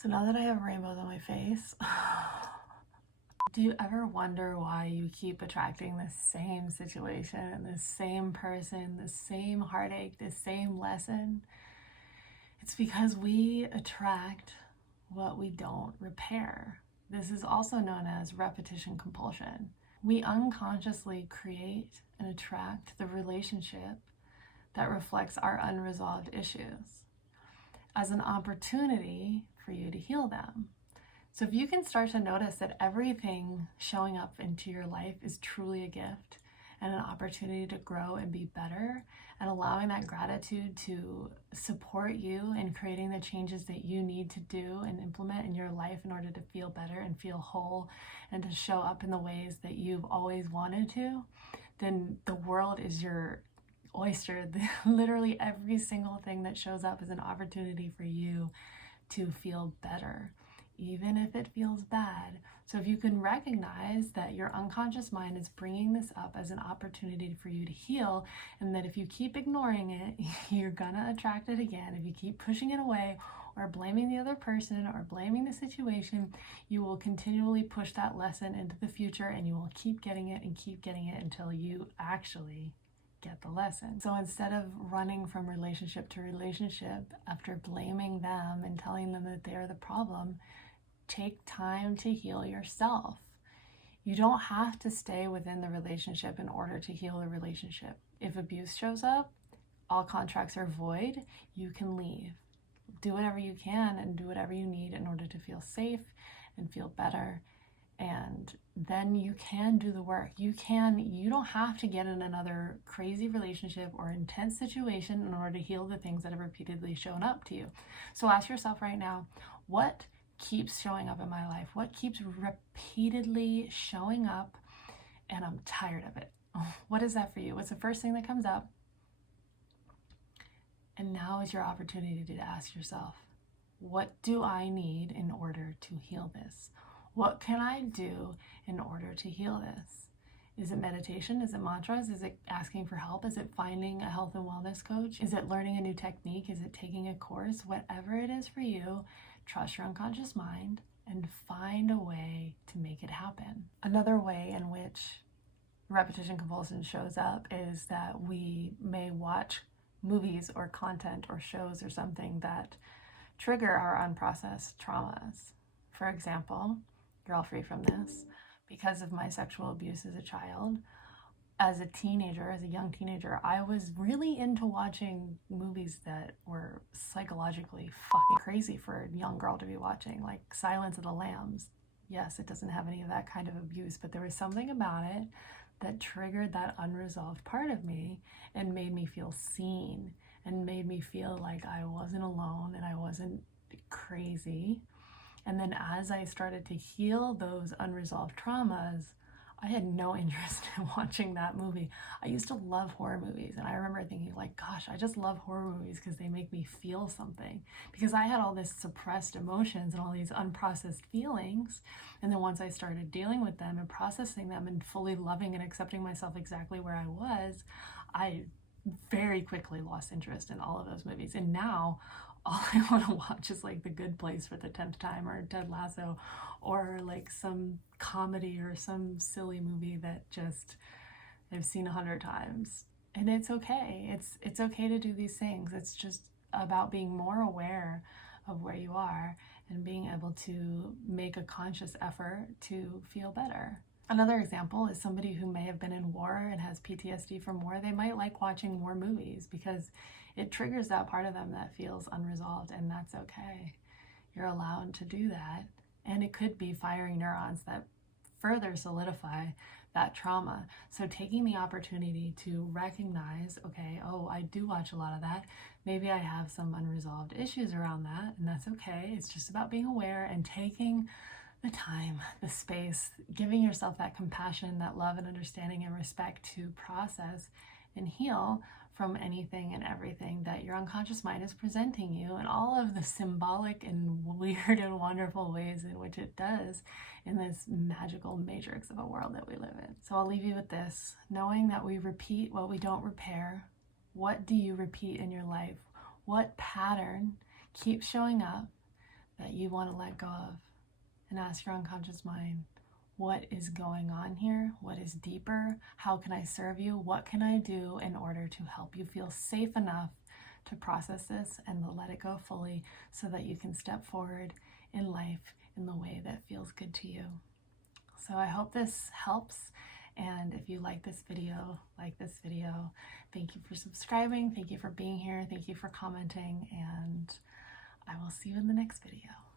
So now that I have rainbows on my face, do you ever wonder why you keep attracting the same situation, the same person, the same heartache, the same lesson? It's because we attract what we don't repair. This is also known as repetition compulsion. We unconsciously create and attract the relationship that reflects our unresolved issues as an opportunity for you to heal them. So if you can start to notice that everything showing up into your life is truly a gift and an opportunity to grow and be better, and allowing that gratitude to support you in creating the changes that you need to do and implement in your life in order to feel better and feel whole and to show up in the ways that you've always wanted to, then the world is your oyster. Literally every single thing that shows up is an opportunity for you to feel better, even if it feels bad. So if you can recognize that your unconscious mind is bringing this up as an opportunity for you to heal, and that if you keep ignoring it, you're gonna attract it again. If you keep pushing it away or blaming the other person or blaming the situation, you will continually push that lesson into the future, and you will keep getting it and keep getting it until you actually get the lesson. So instead of running from relationship to relationship after blaming them and telling them that they're the problem, take time to heal yourself. You don't have to stay within the relationship in order to heal the relationship. If abuse shows up, all contracts are void, you can leave. Do whatever you can and do whatever you need in order to feel safe and feel better. And then you can do the work. You don't have to get in another crazy relationship or intense situation in order to heal the things that have repeatedly shown up to you. So ask yourself right now, what keeps showing up in my life? What keeps repeatedly showing up and I'm tired of it? What is that for you? What's the first thing that comes up? And now is your opportunity to ask yourself, what do I need in order to heal this? What can I do in order to heal this? Is it meditation? Is it mantras? Is it asking for help? Is it finding a health and wellness coach? Is it learning a new technique? Is it taking a course? Whatever it is for you, trust your unconscious mind and find a way to make it happen. Another way in which repetition compulsion shows up is that we may watch movies or content or shows or something that trigger our unprocessed traumas. For example, you're all free from this. Because of my sexual abuse as a child, as a teenager, as a young teenager, I was really into watching movies that were psychologically fucking crazy for a young girl to be watching, like Silence of the Lambs. Yes, it doesn't have any of that kind of abuse, but there was something about it that triggered that unresolved part of me and made me feel seen and made me feel like I wasn't alone and I wasn't crazy. And then as I started to heal those unresolved traumas, I had no interest in watching that movie. I used to love horror movies, and I remember thinking like, gosh, I just love horror movies because they make me feel something. Because I had all this suppressed emotions and all these unprocessed feelings. And then once I started dealing with them and processing them and fully loving and accepting myself exactly where I was, I very quickly lost interest in all of those movies. And now all I want to watch is like The Good Place for the 10th time, or Ted Lasso, or like some comedy or some silly movie that just I've seen 100 times. And it's okay. It's okay to do these things. It's just about being more aware of where you are and being able to make a conscious effort to feel better. Another example is somebody who may have been in war and has PTSD from war. They might like watching war movies because it triggers that part of them that feels unresolved, and that's okay. You're allowed to do that. And it could be firing neurons that further solidify that trauma. So taking the opportunity to recognize, okay, oh, I do watch a lot of that. Maybe I have some unresolved issues around that, and that's okay. It's just about being aware and taking the time, the space, giving yourself that compassion, that love and understanding and respect to process and heal from anything and everything that your unconscious mind is presenting you, and all of the symbolic and weird and wonderful ways in which it does in this magical matrix of a world that we live in. So I'll leave you with this, knowing that we repeat what we don't repair. What do you repeat in your life? What pattern keeps showing up that you want to let go of, and ask your unconscious mind, what is going on here? What is deeper? How can I serve you? What can I do in order to help you feel safe enough to process this and to let it go fully so that you can step forward in life in the way that feels good to you? So I hope this helps. And if you like this video, thank you for subscribing. Thank you for being here. Thank you for commenting. And I will see you in the next video.